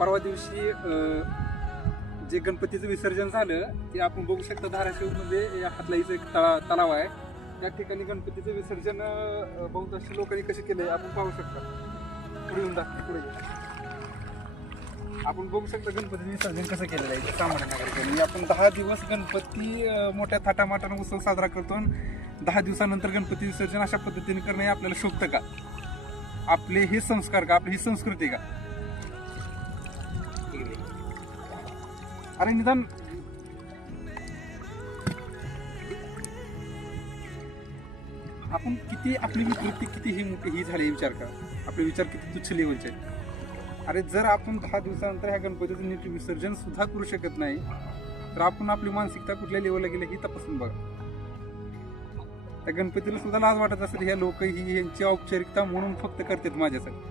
परवा दिवशी जे गणपतीचं विसर्जन झालं ते आपण बघू शकता. धाराशिवमध्ये हातलाईचं एक तलाव आहे. त्या ठिकाणी गणपतीचं विसर्जन बहुतांश लोकांनी कसे केलंय आपण पाहू शकता. पुढे येऊन दाखवा, पुढे आपण बघू शकता गणपतीचं विसर्जन कसं केलेलं आहे सामान्य नागरिकांनी. आपण 10 दिवस गणपती मोठ्या थाटामाटानं उत्सव साजरा करतो आणि 10 दिवसानंतर गणपती विसर्जन अशा पद्धतीने करणं हे आपल्याला शोभतं का? आपले हे संस्कार का? आपली ही संस्कृती का? अरे निदान आपण किती आपली विकृती किती ही झाली विचार करा. आपले विचार किती तुच्छ लेवलचे आहेत. अरे जर आपण 10 दिवसानंतर ह्या गणपतीचं नीट विसर्जन सुद्धा करू शकत नाही तर आपण आपली मानसिकता कुठल्या लेवलला गेली ही तपासून बघा. त्या गणपतीला सुद्धा लाज वाटत असेल. ह्या लोक ही यांची औपचारिकता म्हणून फक्त करतात माझ्यासाठी.